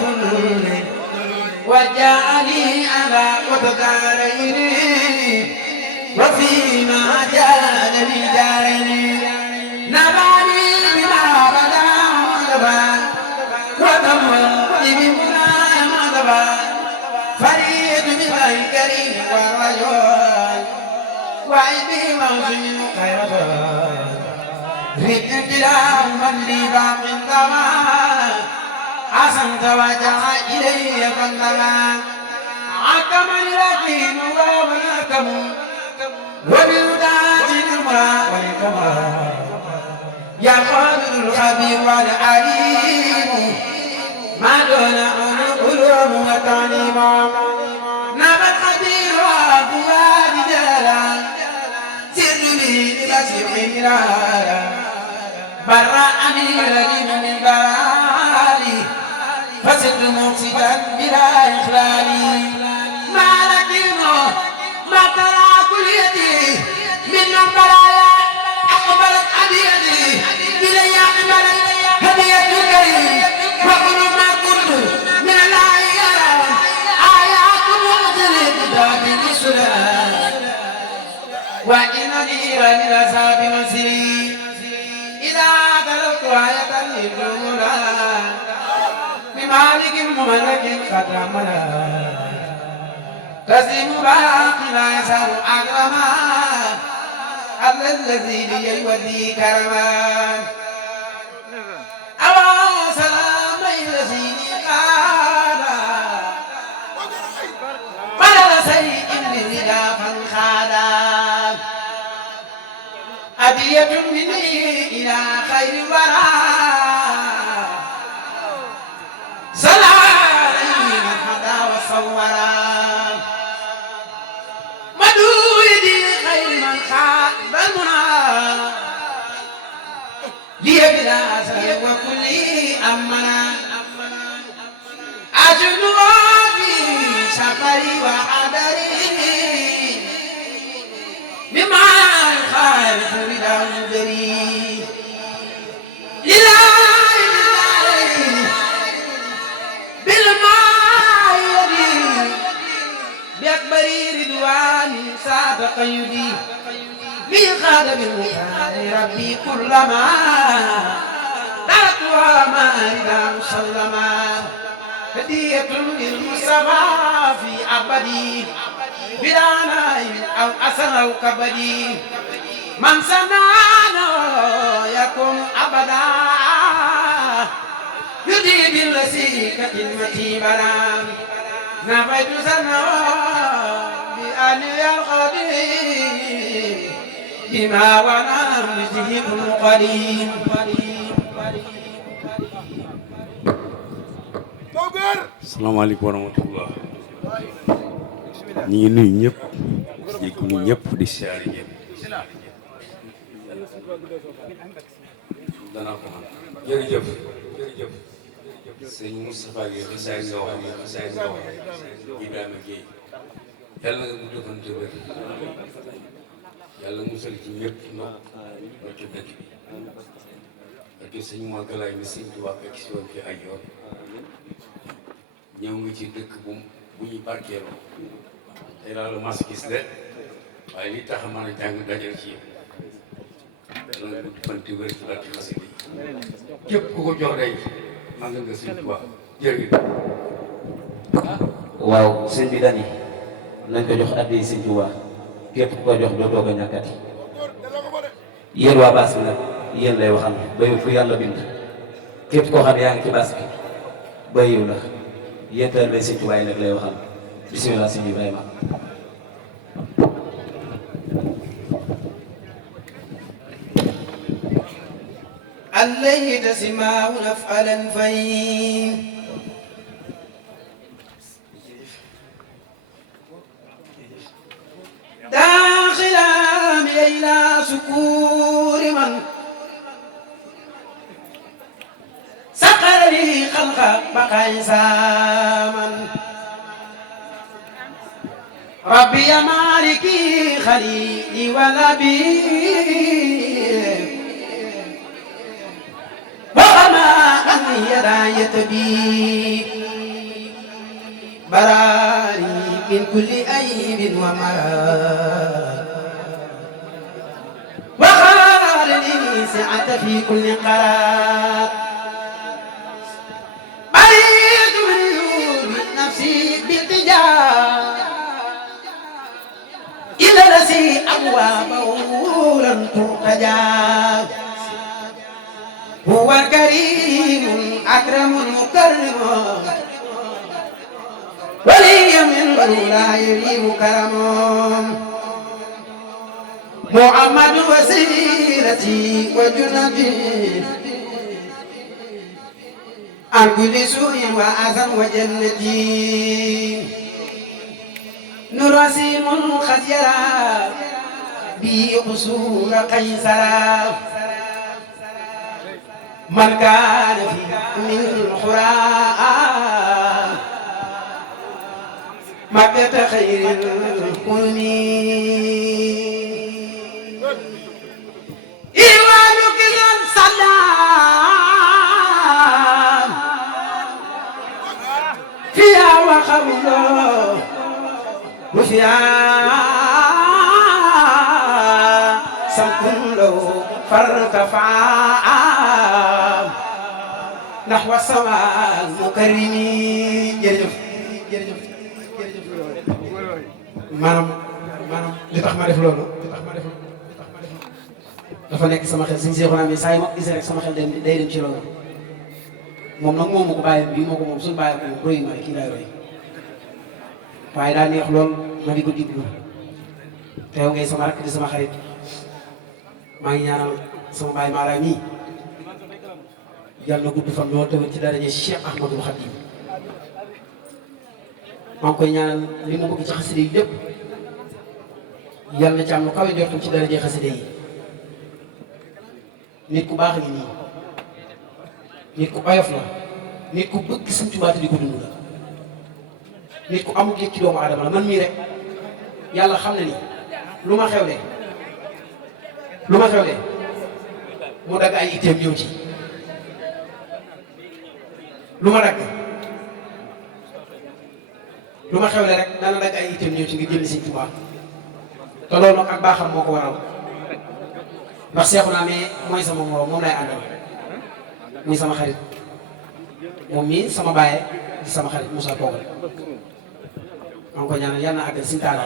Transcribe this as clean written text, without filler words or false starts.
كل وجعلي على وتدارين وفيما جال لي دارين نباني بما بدا مدبا وتمني بمنا مدبا فريد من الكريم والرجل وعيدي موزن خيرا ريد ابتلاء من لي باق الزمان حسنت وجع إلي فانتما عكم اليقين وابنكم وبالوداع المرى والكمى يا قادر الخبير والعليم ما دون القلوب وتعليما نبت خبير وفؤاد جلالا سر لي بسر مرالا برأني لدين من برالي فسد مقصدا بلا إخلال ما لكنه ما ترى كليتي من البرايا أقبلت أبيتي إلي أقبلت هدية الكريم وكل ما كنت من الآيات آيات مغزلة ذات الإسلام وإن نذيرا للأصحاب مسيري إذا تلوت آية للجملة بمالك مملك قد رمنا تسلم باقي لا يسأل أكرما على الذي لي يودي كرما أبا سلام الذي قال بدل سيء للهدى فانخادا هدية مني إلى خير الورى صلى عليه من هدى وصورا مدويدي خير من خاب المنى لي بلا سر وكل أمنا أجل في سفري وعدري بما خالف بلا مدري بأكبر رضوان سابق يدي من خادم المكان ربي كلما دعتها ما رضا مسلما هدية للمصطفى في أبدي بلا نائم أو أسن أو كبدي من سنانا يكون أبدا يدي بالرسيكة المتيبنا نفيت سنة بأن القديم بما ونام لجهه القديم asalaamaaleykum wa rahmatullah ñi ngi nuyu ñëpp di nuyu ñëpp di siyaare ñëpp danaa ko man jërëjëf sëñ Moustapha Gueye xasaay nga wax Ibrahima Gueye yàlla nga gudd fan te wér yàlla musal ci ñëpp no ci dëkk bi ak sëñ Mor Galaay mi sëñ Tuubaa ak si woon fi ay yoon ñëw nga ci dëkk bu ñuy barkeeloo tey daal la mas gis de waaye li tax a mën a jàng dajal ci yàlla nga gudd fan te wér ci barke xasida yi képp ku ko jox day maa nga sëñ Tuubaa jërëjëf. waaw sëñ bi dani nañ ko jox addi sëñ Tuubaa képp ku ko jox dootoo ko ñàkkati yéen waa baas bi nag yéen lay waxal bayu fu yàlla bind képp koo xam yaa ngi ci baas bi bayiw la yéen taal bay sëñ Tuubaa yi nag lay waxal bismillah sëñ Ibrahima عليه تسمع نفعلا فين داخلا إلى سكور من سقر لي خلق بقى ساما ربي يا مالكي خليلي ولبي وما أن يداية بي براري من كل أيب ومرض وخار لي سعة في كل قرار بريت من عيوب نفسي بالتجار إلى الذي أبوابه لم ترتجى هو الكريم أكرم مكرم ولي من لا يريم كرم محمد وسيلتي وجنتي عن كل سوء وأذى وجنتي نرسم خزيرا بي قصور قيصرا من كان في من الحراء مكة خير الكل إيوان كذا سلام فيها وخبره وفيها سمكن له فارتفع نحو السماء المكرمين jërëjëf maanaam li tax ma def loolu dafa nekk sama xel suñu seexu naa mais saa yi ma gisee rek sama xel day dem ci loolu moom nag moomu ko bàyyi bii moo ko moom suñu bàyyi ko roy ma kii laay roy waaye daa neex lool ma di ko diglu te yow ngay sama rakk di sama xarit maa ngi ñaanal sama baay Mara nii yàlla na gudd fan lool tamit ci daraje Cheikh Ahmadul Khadim maa ngi koy ñaanal li mu bëgg ci xaside yi lépp yàlla na ci am lu kawe jortam ci daraje xaside yi nit ku baax ngi nii nit ku oyof la nit ku bëgg Sëñ Tuubaa di ko dund la nit ku amul yëg ci doomu aadama la man mii rek yàlla xam ne ni lu ma xewle mu dagg ay itteem ñëw ci lu ma xewle rek dana dagg ay itteem ñëw ci ngir jënd Sëñ Tuubaa te loolu nag ak baaxam moo ko waral ndax seexu naa mais mooy sama moroom moom lay àndal muy sama xarit moom mii sama baaye di sama xarit Moussa Kogal maa ngi ko ñaanal yàlla na àggal Sëñ Taala